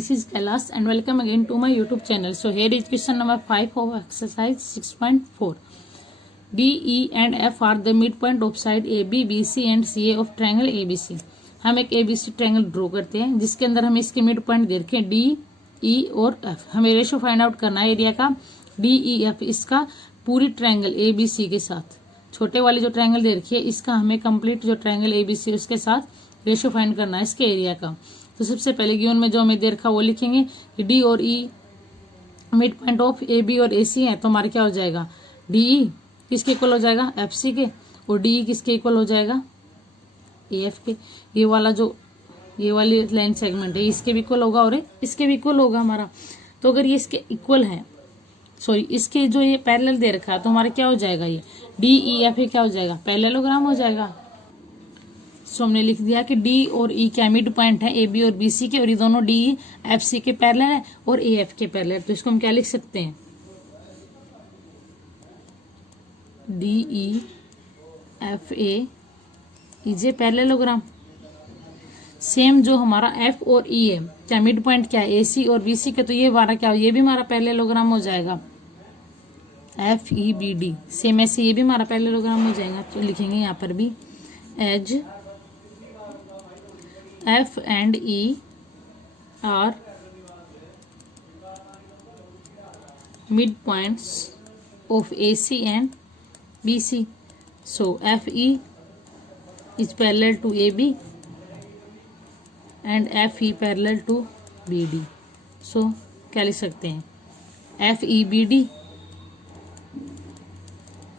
this is Kailash and welcome again to my YouTube channel. So here is question number 5 of exercise 6.4. D, E and F are the midpoint of side AB, BC and CA of triangle ABC. हम एक ABC triangle draw करते हैं जिसके अंदर हम इसके mid point देखें D, E और F. हमें रेशो फाइंड आउट करना है एरिया का D, E, F इसका पूरी ट्रायंगल ABC के साथ. छोटे वाली जो ट्रायंगल दे रखी है इसका हमें कंप्लीट जो ट्रायंगल ABC उसके साथ रेशो फाइंड करना है इसके एरिया का. तो सबसे पहले गिवन में जो हमें दे रखा वो लिखेंगे कि डी और E mid point of A B और ए सी है. तो हमारा क्या हो जाएगा डी ई किसके इक्वल हो जाएगा एफ सी के और डी ई किसके इक्वल हो जाएगा ए एफ के. ये वाली लाइन सेगमेंट है इसके भी इक्वल होगा और इसके भी इक्वल होगा हमारा. तो अगर ये इसके इक्वल है इसके जो ये पैरेलल दे रखा है तो हमारा क्या हो जाएगा ये डी ई एफ क्या हो जाएगा पैरेललोग्राम हो जाएगा. सो हमने लिख दिया कि डी और ई क्या मिड पॉइंट है ए बी और बी सी के और ये दोनों डी ई एफ सी के पैरेलल है और ए एफ के पैरेलल. तो इसको हम क्या लिख सकते हैं D E F A is a parallelogram. Same जो हमारा एफ और ई है क्या मिड पॉइंट क्या है ए सी और बी सी के. तो ये हमारा क्या ये भी हमारा पैरेललोग्राम हो जाएगा F E B D. Same ऐसे ये भी हमारा पैरेललोग्राम हो जाएगा. तो लिखेंगे यहाँ पर भी as F and E are midpoints of AC and BC. So FE is parallel to AB and FE parallel to BD. So क्या लिख सकते हैं FEBD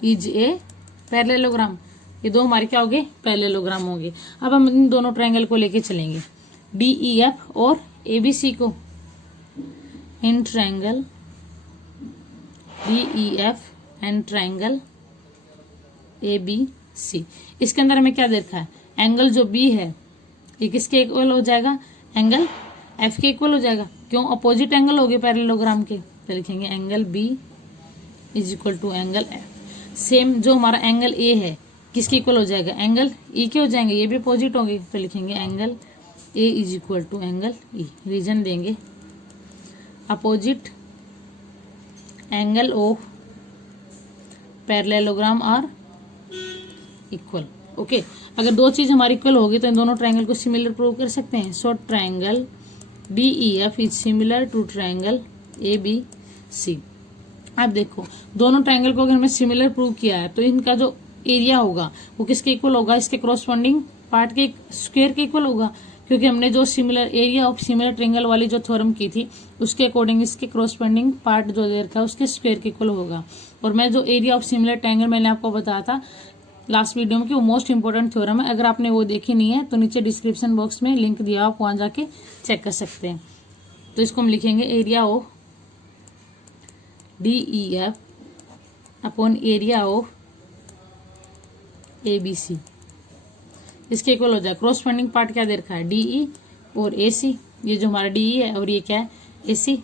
is a parallelogram. ये दो हमारे क्या होंगे पैरेललोग्राम होंगे. अब हम इन दोनों ट्रायंगल को लेके चलेंगे डी ई एफ और ए बी सी को. In triangle D E F and triangle A B C. इसके अंदर हमें क्या देखा है एंगल जो बी है ये किसके इक्वल हो जाएगा एंगल एफ के इक्वल हो जाएगा. क्यों अपोजिट एंगल हो गए पैरेललोग्राम के. तो लिखेंगे angle B is equal to angle F. Same जो हमारा एंगल ए है किसके इक्वल हो जाएगा एंगल ई के हो जाएंगे ये भी अपोजिट होंगे. तो लिखेंगे angle A is equal to angle E. Reason देंगे opposite angle of parallelogram are equal. Okay अगर दो चीज हमारी इक्वल होगी तो इन दोनों ट्रायंगल को सिमिलर प्रूव कर सकते हैं. So triangle D E F is similar to triangle A B C. आप देखो दोनों ट्रायंगल को अगर हमें सिमिलर प्रूव किया है तो इनका जो एरिया होगा वो किसके इक्वल होगा इसके क्रॉसपोंडिंग पार्ट के स्क्वायर के इक्वल होगा. क्योंकि हमने जो similar area of similar triangle वाली जो थ्योरम की थी उसके अकॉर्डिंग इसके क्रॉसपोंडिंग पार्ट जो दे रखा है उसके स्क्वायर के इक्वल होगा. और मैं जो एरिया ऑफ सिमिलर ट्रायंगल मैंने आपको बताया था लास्ट वीडियो में कि वो मोस्ट इंपोर्टेंट थ्योरम है. अगर आपने वो देखी नहीं है तो नीचे डिस्क्रिप्शन बॉक्स में लिंक दिया आप वहां जाके चेक कर सकते हैं. तो इसको हम लिखेंगे area of D E F upon area of A B C इसके इक्वल हो जाए. क्रॉसपोंडिंग पार्ट क्या दे रखा है डी ई और ए सी. ये जो हमारा डी ई है और ये क्या है ए सी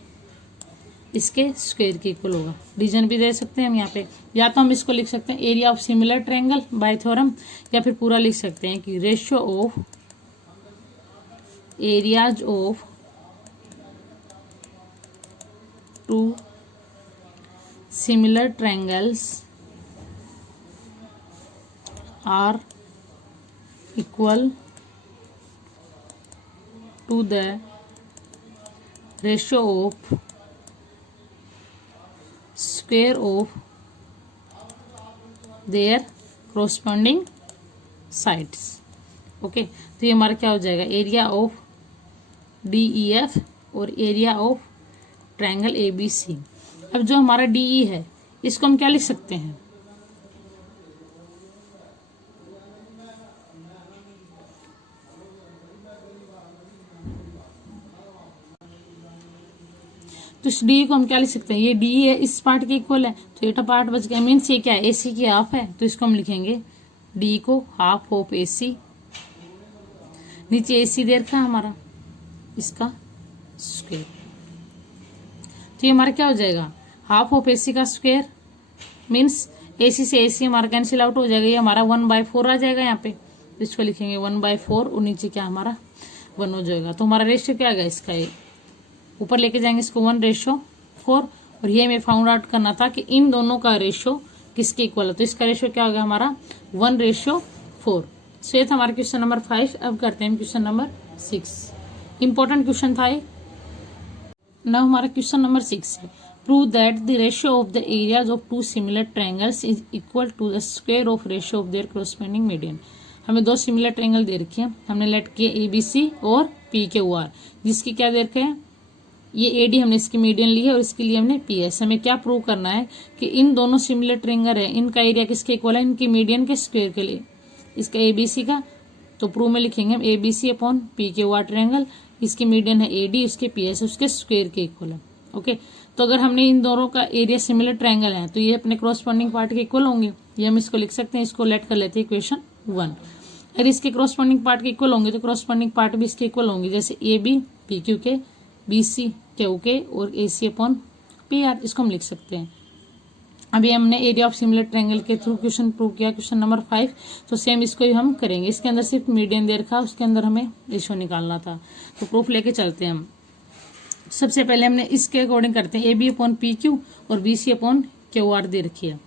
इसके स्क्वायर के इक्वल होगा. रीजन भी दे सकते हैं हम यहाँ पे. या तो हम इसको लिख सकते हैं area of similar triangle by theorem या फिर पूरा लिख सकते हैं कि ratio of areas of two similar triangles are equal to the ratio of square of their corresponding sides. Okay तो ये हमारा क्या हो जाएगा area of D E F और area of triangle A B C. अब जो हमारा डी ई है इसको हम क्या लिख सकते हैं तो इस डी को हम क्या लिख सकते हैं ये डी है इस पार्ट के इक्वल है तो ये पार्ट बच गया. मीन्स ये क्या है एसी की हाफ है तो इसको हम लिखेंगे डी को हाफ ऑफ एसी. नीचे एसी दे रखा है हमारा इसका स्क्वायर. तो ये हमारा क्या हो जाएगा हाफ ऑफ एसी का स्क्वायर. मीन्स एसी से एसी हमारा कैंसिल आउट हो जाएगा. ये हमारा 1/4 आ जाएगा यहाँ पे. इसको लिखेंगे 1/4 और नीचे क्या हमारा 1 हो जाएगा. तो हमारा रेशियो क्या आएगा इसका ऊपर लेके जाएंगे इसको 1:4, और ये हमें फाउंड आउट करना था कि इन दोनों का रेशियो किसके इक्वल है। तो इसका रेशियो क्या होगा हमारा 1:4। सो ये था हमारा क्वेश्चन नंबर 5। अब करते हैं क्वेश्चन नंबर 6। इंपॉर्टेंट क्वेश्चन था ये। नाउ हमारा क्वेश्चन नंबर 6 है, prove that the ratio of the areas of two similar triangles is equal to the square of ratio of their corresponding median. हमें दो similar triangle दे रखे हैं, हमने late किए ABC और PQR, जिसकी क्या दे रखे हैं, ये AD हमने इसकी मीडियन ली है और इसके लिए हमने PS। हमें क्या प्रूव करना है कि इन दोनों सिमिलर ट्रायंगल है, इनका एरिया किसके इक्वल है, इनकी मीडियन के स्क्वायर के लिए। इसका ABC का तो प्रूव में लिखेंगे हम ABC अपॉन PQR ट्रायंगल, इसकी मीडियन है AD, उसके PS उसके स्क्वायर के इक्वल है। ओके, तो अगर हमने इन दोनों का एरिया सिमिलर ट्रायंगल है तो ये अपने क्रॉसपॉन्डिंग पार्ट के इक्वल होंगे। ये हम इसको लिख सकते हैं, इसको लेट कर लेते हैं इक्वेशन 1। अगर इसके क्रॉसपॉन्डिंग पार्ट के इक्वल होंगे तो क्रॉसपॉन्डिंग पार्ट भी इसके इक्वल होंगे, जैसे AB PQ के, BC QQ के और AC अपॉन PR, इसको हम लिख सकते हैं। अभी हमने एरिया ऑफ सिमिलर ट्रायंगल के थ्रू क्वेश्चन प्रूव किया, क्वेश्चन नंबर 5। तो सेम इसको ही हम करेंगे। इसके अंदर सिर्फ मीडियन दे रखा, उसके अंदर हमें रेशियो निकालना था। तो प्रूफ लेके चलते हैं हम। सबसे पहले हमने इसके अकॉर्डिंग करते हैं, AB अपॉन PQ और BC अपॉन QR दे रखी है।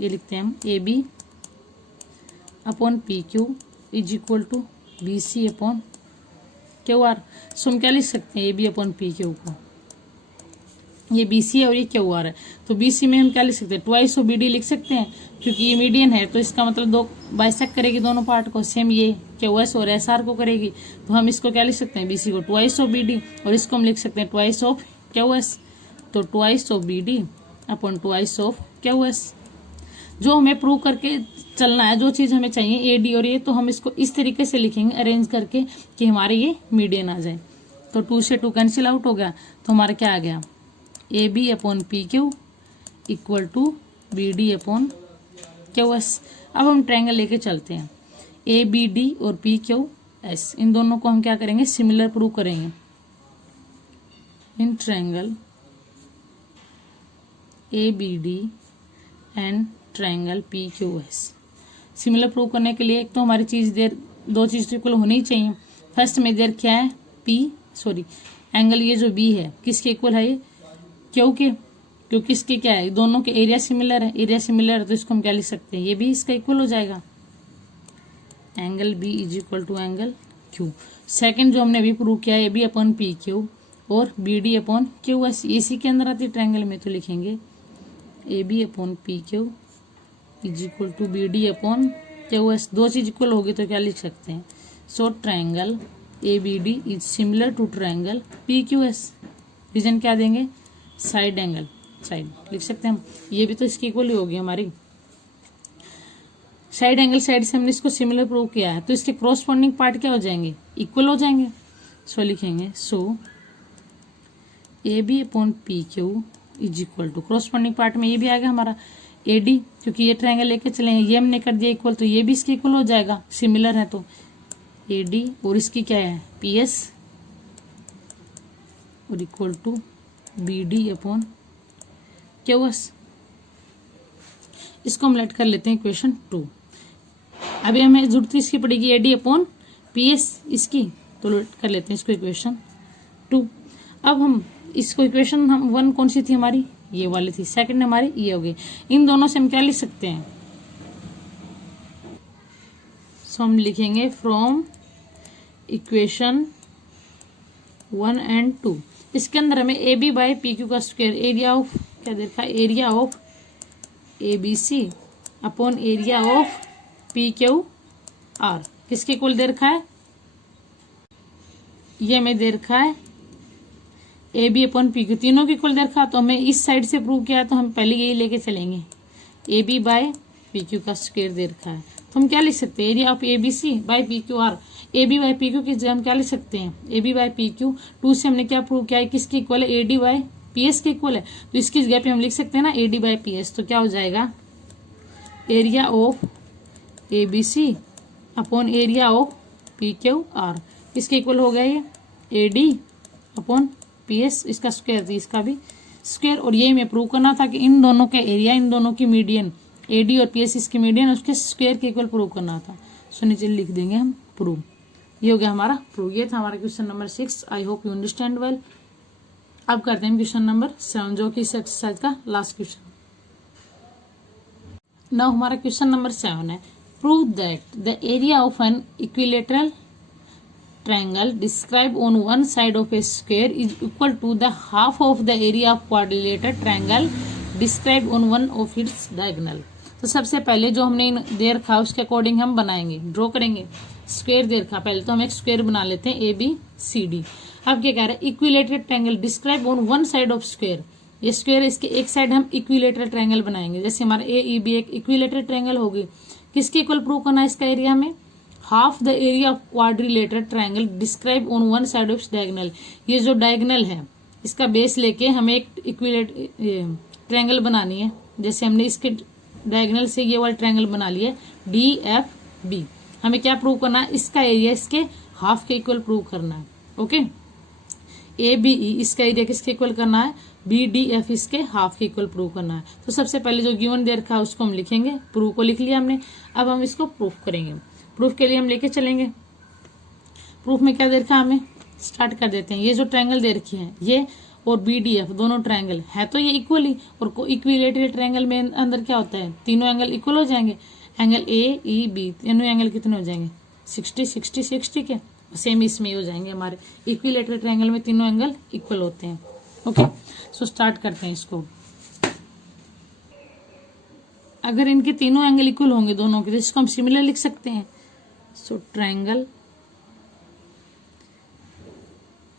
ये लिखते हैं हम, AB upon PQ is equal to BC upon QR। So हम क्या लिख सकते हैं, AB अपॉन PQ को, ये BC है और ये QR है, तो BC में हम क्या लिख सकते हैं, ट्वाइस ऑफ BD लिख सकते हैं, क्योंकि ये मीडियन है तो इसका मतलब दो बाइसेक्ट करेगी दोनों पार्ट को। सेम ये QS और SR को करेगी, तो हम इसको क्या लिख सकते हैं, BC को ट्वाइस ऑफ BD, और इसको हम लिख सकते हैं ट्वाइस ऑफ QS। तो twice of BD upon twice of QS। जो हमें प्रूव करके चलना है, जो चीज हमें चाहिए AD और ये, तो हम इसको इस तरीके से लिखेंगे अरेंज करके कि हमारे ये मीडियन आ जाए। तो 2 से 2 कैंसिल आउट हो गया, तो हमारा क्या आ गया, AB upon PQ equal to BD upon QS। अब हम ट्रायंगल लेके चलते हैं, ABD और PQS, इन दोनों को हम क्या करेंगे, सिमिलर प्रूव करेंगे। In triangle ABD and triangle PQS, similar prove करने के लिए एक तो हमारी चीज देर, दो चीज तो इक्वल होनी ही चाहिए। फर्स्ट में देर क्या है, एंगल ये जो B है किसके इक्वल है, ये क्योंकि इसके क्या है, दोनों के एरिया सिमिलर है। एरिया सिमिलर है तो इसको हम क्या लिख सकते हैं, ये भी इसका इक्वल हो जाएगा, angle B is equal to angle Q। Second जो हमने अभी प्रूव किया है, AB अपॉन PQ और BD अपॉन QS, इसी के अंदर आती है ट्रायंगल में, तो लिखेंगे AB upon PQ is equal to BD upon QS। दो चीज इक्वल होगी तो क्या लिख सकते हैं, so triangle ABD is similar to triangle PQS। Reason क्या देंगे, साइड एंगल, साइड लिख सकते हैं हम, ये भी तो इसकी इक्वल ही होगी हमारी। साइड एंगल साइड से हमने इसको सिमिलर प्रूव किया है, तो इसके क्रॉसपॉन्डिंग पार्ट क्या हो जाएंगे, इक्वल हो जाएंगे। सो लिखेंगे, so AB upon PQ is equal to, corresponding part में ये भी आ गया हमारा AD, क्योंकि ये ट्रायंगल लेके चलेंगे, ये हमने कर दिया इक्वल, तो ये भी इसके इक्वल हो जाएगा, सिमिलर है तो AD और इसकी क्या है PS और equal to BD upon QS। इसको हम लेट कर लेते हैं इक्वेशन 2। अभी हमें जरूरत इसकी पड़ेगी AD अपॉन PS इसकी, तो लेट कर लेते हैं इसको इक्वेशन 2। अब हम इसको इक्वेशन 1 कौन सी थी हमारी, ये वाली थी, सेकंड हमारी ये हो गई। इन दोनों से हम क्या लिख सकते हैं, सो हम लिखेंगे फ्रॉम इक्वेशन 1 एंड 2। इसके अंदर हमें AB बाई PQ का स्क्वायर, एरिया ऑफ क्या देखा, area of ABC upon area of PQR किसके इक्वल दे रखा है, ये हमें दे रखा है AB अपॉन PQ, तीनों के इक्वल दे रखा। तो हमें इस साइड से प्रूव किया है, तो हम पहले यही लेके चलेंगे, AB बाय PQ का स्क्वायर दे रखा है, तो हम क्या लिख सकते हैं, area of ABC by PQR। AB by PQ की जगह हम क्या लिख सकते हैं, AB बाय PQ। 2 से हमने क्या प्रूव किया है, किसके इक्वल है, AD बाय PS के इक्वल है, तो इसकी जगह पे हम लिख सकते हैं ना AD बाय PS। तो क्या हो जाएगा, area of ABC upon area of PQR, इसके इक्वल हो गया ये AD अपॉन PS, इसका स्क्वायर थी, इसका भी स्क्वायर। और ये हमें प्रूव करना था कि इन दोनों के एरिया, इन दोनों की मीडियन, AD और PS इसकी मीडियन, उसके स्क्वायर के इक्वल प्रूव करना था। सो नीचे लिख देंगे हम प्रूव। ये हो गया हमारा प्रूव। ये था हमारा question number 6। I hope you understand well. अब करते हैं क्वेश्चन नंबर 7 जो कि इस एक्सरसाइज का लास्ट क्वेश्चन। नाउ हमारा क्वेश्चन नंबर 7 है, prove that the area of an equilateral triangle described on one side of a square is equal to the half of the area of quadrilateral triangle described on one of its diagonal। तो सबसे पहले जो हमने दे रखा उसके according हम बनाएंगे, draw करेंगे। स्क्वायर दे रखा, पहले तो हम एक स्क्वायर बना लेते हैं ABCD। अब क्या कह रहा है, equilateral triangle describe on one side of square. ये स्क्वायर, इसके एक साइड हम इक्विलेटरल ट्रायंगल बनाएंगे। जैसे हमारा AEB एक इक्विलेटरल ट्रायंगल होगी, किसके इक्वल प्रूव करना है इसका एरिया में, half the area of quadrilateral triangle describe on one side of diagonal. ये जो डायगोनल है इसका बेस लेके हमें एक ट्रायंगल बनानी है। जैसे हमने इसके डायगोनल से ये वाला ट्रायंगल बना लिया DFB। हमें क्या प्रूव करना है, इसका एरिया इसके हाफ के इक्वल प्रूव करना है। ओके, ABE इसका एरिया किसके इक्वल करना है, BDF इसके हाफ के इक्वल प्रूव करना है। तो सबसे पहले जो गिवन दे रखा है उसको हम लिखेंगे, प्रूव को लिख लिया हमने। अब हम इसको प्रूफ करेंगे। प्रूफ के लिए हम लेके चलेंगे। प्रूफ में क्या दे रखा हमें, स्टार्ट कर देते हैं। ये जो ट्रायंगल दे रखी है ये और BDF दोनों ट्रायंगल है तो ये इक्वल ही, और इक्विलेटरल ट्रायंगल में अंदर क्या होता है, तीनों एंगल इक्वल हो जाएंगे। एंगल AEB तीनों एंगल कितने हो जाएंगे, 60 60 60 के। सेम इसमें हो जाएंगे, हमारे इक्विलेटरल ट्रायंगल में तीनों एंगल इक्वल होते हैं। ओके, सो स्टार्ट करते हैं इसको। अगर इनके तीनों एंगल इक्वल होंगे दोनों के, तो इसको हम सिमिलर लिख सकते हैं। So triangle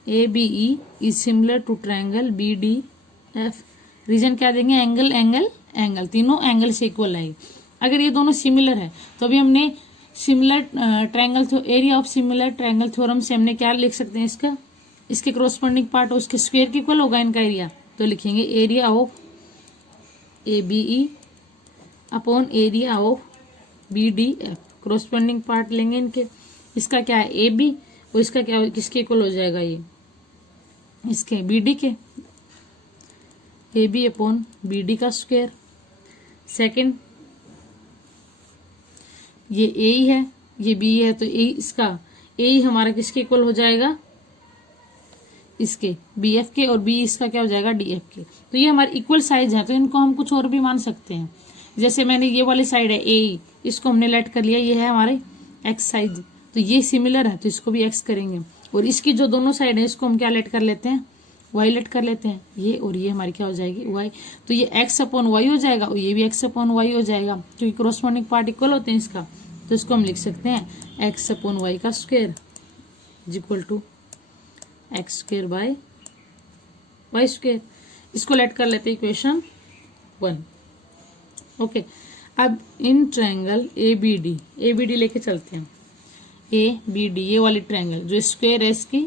ABE is similar to triangle BDF। Reason क्या देंगे, एंगल एंगल एंगल, तीनों एंगल से इक्वल आएगी। अगर ये दोनों सिमिलर है तो अभी हमने similar triangle area of similar triangle theorem से हमने क्या लिख सकते हैं, इसका इसके क्रॉसपोंडिंग पार्ट और उसके स्क्वायर के इक्वल होगा इनका एरिया। तो लिखेंगे area of ABE upon area of BDF। Corresponding part लेंगे इनके, इसका क्या है AB और इसका क्या, किसके इक्वल हो जाएगा, ये इसके BD के, AB अपॉन BD का स्क्वायर। सेकंड ये AE है, ये B है, तो इसका AE हमारा किसके इक्वल हो जाएगा, इसके BF के, और B इसका क्या हो जाएगा DF के। तो ये हमारे इक्वल साइज है, तो इनको हम कुछ और भी मान सकते हैं। जैसे मैंने ये वाली साइड है AE, इसको हमने लेट कर लिया, ये है हमारे X साइज, तो ये सिमिलर है तो इसको भी X करेंगे। और इसकी जो दोनों साइड है इसको हम क्या लेट कर लेते हैं, Y लेट कर लेते हैं। ये और ये हमारी क्या हो जाएगी, Y। तो ये X अपॉन Y हो जाएगा और ये भी X अपॉन Y हो जाएगा, क्योंकि क्रॉसपोंडिंग पार्ट इक्वल होते हैं इसका। तो इसको हम लिख सकते हैं X अपॉन Y का square is equal to X square by Y square. इसको लेट कर लेते हैं इक्वेशन 1। ओके, अब इन ट्रायंगल ABD लेके चलते हैं। ABD ये वाली ट्रायंगल जो स्क्वायर है इसकी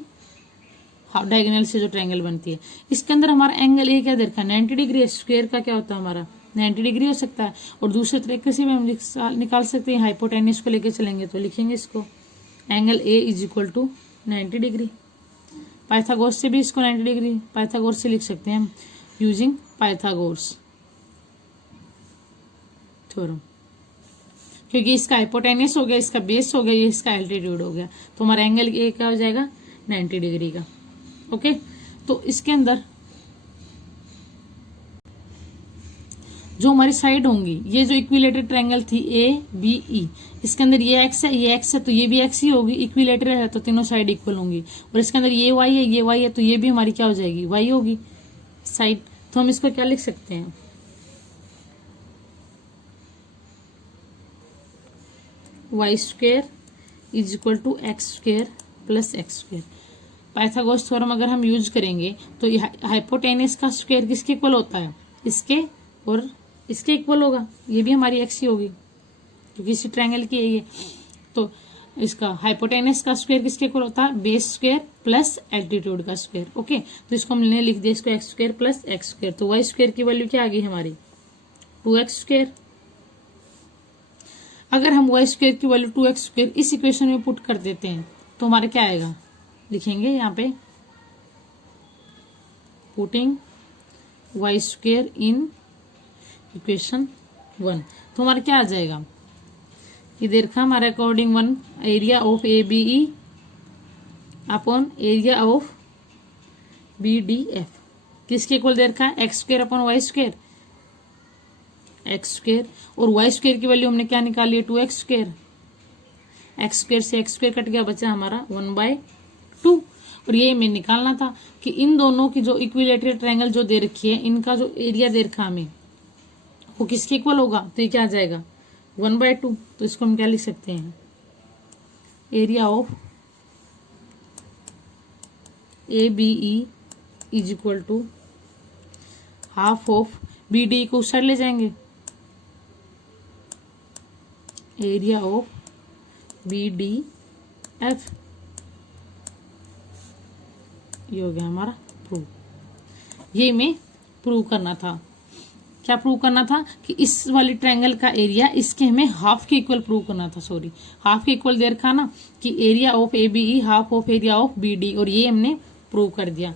डायगोनल से जो ट्रायंगल बनती है, इसके अंदर हमारा एंगल A क्या दे रखा है, 90 डिग्री है। स्क्वायर का क्या होता है हमारा 90 डिग्री हो सकता है। और दूसरे तरीके से भी हम निकाल सकते हैं, हाइपोटेन्यूज को लेके चलेंगे तो लिखेंगे इसको angle A is equal to 90 degree. Pythagoras से भी इसको 90 डिग्री पाइथागोरस से लिख सकते हैं हम यूजिंग पाइथागोरस थ्योरम, क्योंकि इसका हाइपोटेन्यूज हो गया, इसका बेस हो गया, ये इसका एल्टीट्यूड हो गया। तो हमारा एंगल A क्या हो जाएगा 90 डिग्री का। ओके, तो इसके अंदर जो हमारी साइड होंगी, ये जो इक्विलेटरल ट्रायंगल थी ABE, इसके अंदर ये X है, ये X है, तो ये भी X ही होगी। इक्विलेटरल है तो तीनों साइड इक्वल होंगी। और इसके अंदर ये Y है, ये Y है, तो ये भी हमारी क्या हो जाएगी, Y होगी साइड। तो हम इसको क्या लिख सकते हैं, Y square is equal to X square plus X square. Pythagoras theorem अगर हम यूज करेंगे तो हाइपोटेन्यूज का स्क्वायर किसके इक्वल होता है, इसके और इसके इक्वल होगा। ये भी हमारी X ही होगी क्योंकि इसी ट्रायंगल की है ये। तो इसका हाइपोटेन्यूज का स्क्वायर किसके इक्वल होता है, बेस स्क्वायर प्लस एल्टीट्यूड का स्क्वायर। ओके, तो इसको हमने लिख दिया इसको X square plus X square. तो Y स्क्वायर की वैल्यू क्या आ गई हमारी 2X स्क्वायर। अगर हम Y स्क्वायर की वैल्यू 2X स्क्वायर इस इक्वेशन में पुट कर देते हैं तो हमारा क्या आएगा, लिखेंगे यहाँ पे putting Y square in equation 1। तो हमारा क्या आ जाएगा, ये देखा हमारे according 1 area of ABE upon area of BDF। किसके इक्वल दे रखा है, X square upon Y square, X square, और वाई स्क्वायर की वैल्यू हमने क्या निकाली है, 2x स्क्वायर, एक्स स्क्वायर से एक्स स्क्वायर कट गया, बचा हमारा 1/2। और ये हमें निकालना था कि इन दोनों की जो इक्विलेटरल ट्रायंगल जो दे रखी है, इनका जो एरिया दे रखा हमें वो किसके इक्वल होगा, तो ये क्या आ जाएगा 1/2। तो इसको हम क्या लिख सकते हैं, area of ABE is equal to half of BD को उस साइड ले जाएंगे, एरिया ऑफ BDF। ये हो गया हमारा प्रूव। ये हमें प्रूव करना था, क्या प्रूव करना था कि इस वाली ट्रायंगल का एरिया इसके हमें हाफ के इक्वल प्रूव करना था, सॉरी हाफ के इक्वल दे रखा ना कि area of ABE half of area of BD, और ये हमने प्रूव कर दिया।